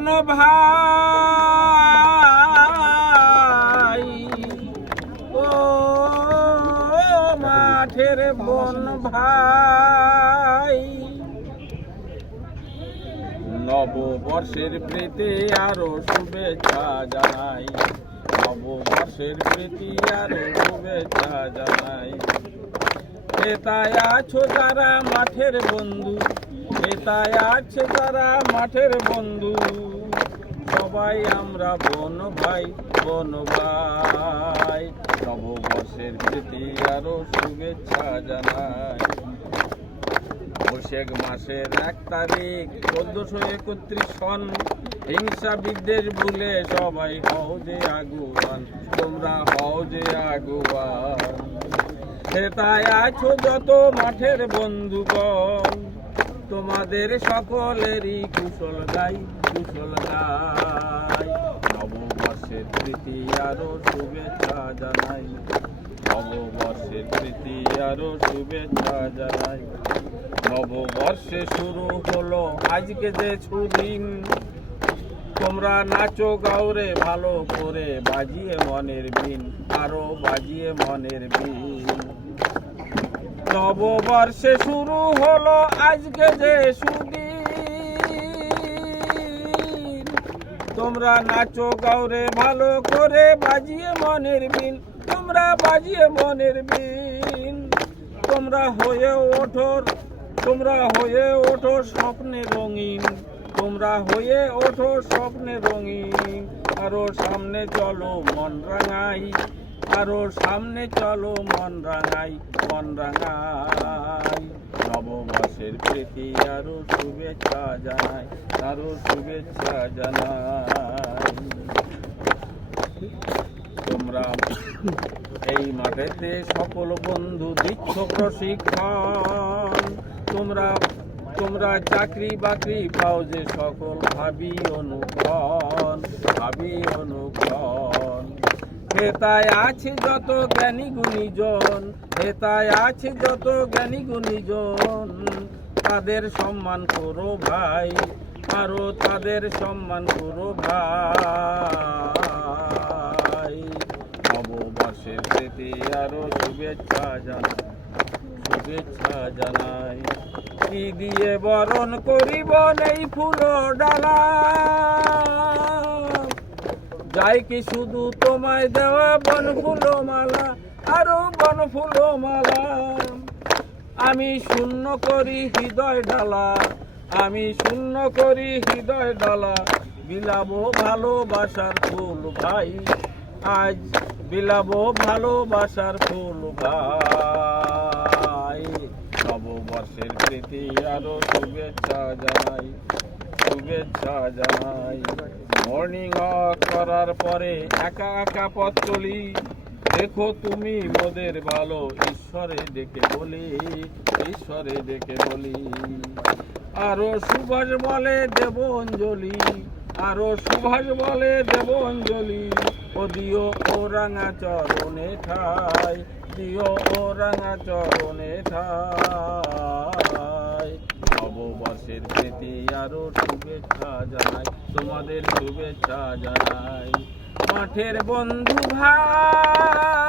বন ভাই, ও মাঠের বন ভাই, নববর্ষের প্রীতি আরো শুভেচ্ছা জানাই, নববর্ষের প্রীতি আরো শুভেচ্ছা জানাই। এটাই আছো যারা মাঠের বন্ধু, এটাই আছে যারা মাঠের বন্ধু, সবাই আমরা বোন ভাই, বোন ভাই, নববর্ষের প্রীতি আরো শুভেচ্ছা জানাই। বৈশাখ মাসের 1 তারিখ 1431 সন, হিংসা বিদ্বেষ ভুলে সবাই হও যে আগুয়ান, তোমরা হও যে আগুয়ান। সেটাই আছো যত মাঠের বন্ধুগণ, তোমাদের সকলেরই কুশল গাই, কুশল গাই। নববর্ষের প্রীতি আরো শুভেচ্ছা জানাই, নববর্ষের প্রীতি আরো শুভেচ্ছা জানাই। নববর্ষে শুরু হলো আজকে যে ছুদিন, তোমরা নাচো গাওরে ভালো করে, বাজিয়ে মনের বিন, আরো বাজিয়ে মনের বিন। নববর্ষে শুরু হলো আজকে যে সুদিন, তোমরা নাচো গাওরে ভালো করে, বাজিয়ে মনের বিন, তোমরা বাজিয়ে মনের বিন। তোমরা হয়ে ওঠো, তোমরা হয়ে ওঠো স্বপ্নে রঙিন, তোমরা হয়ে ওঠো স্বপ্নে রঙিন। আরো সামনে চলো মন রাঙাই, আরো সামনে চলো মন রাঙাই, মন রাঙাই। নববর্ষের প্রীতি আরো শুভেচ্ছা জানাই, আরো শুভেচ্ছা জানাই। তোমরা এই মাঠেতে সকল বন্ধু দিচ্ছ প্রশিক্ষণ, তোমরা চাকরি বাকরি পাও যে সকল, ভাবি অনুক্ষণ, ভাবি অনুক্ষণ। হেতায় আছে যত জ্ঞানী গুণীজন, হেতায় আছে যত জ্ঞানী গুণীজন, তাদের সম্মান করো ভাই, আরো তাদের সম্মান করো ভাই। নববর্ষের প্রীতি আরো শুভেচ্ছা জানাই, শুভেচ্ছা জানাই। কি দিয়ে বরণ করিব নেই ফুল ডালা, যাই কি শুধু তোমায় দেওয়া বনফুল মালা, আরো বনফুল মালা। আমি শূন্য করি হৃদয় ডালা, আমি শূন্য করি হৃদয় ডালা, বিলাবো ভালোবাসার ফুল ভাই, আজ বিলাবো ভালোবাসার ফুল ভাই। নববর্ষের প্রীতি আরো শুভেচ্ছা জানাই, শুভেচ্ছা জানাই। মর্নিং ওয়াক করার পরে একা একা পথ চলি, দেখো তুমি মোদের ভালো, ঈশ্বরে ডেকে বলি, ঈশ্বরে ডেকে বলি। আরো সুভাষ বলে দেব অঞ্জলি, আরো সুভাষ বলে দেব অঞ্জলি। ও দিও ও রাঙা চরণে ঠাই, দিও ও রাঙা চরণে ঠাই। নববর্ষের প্রীতি আরো শুভেচ্ছা জানাই, তোমাদের শুভেচ্ছা জানাই। মাঠের বন্ধু ভাই,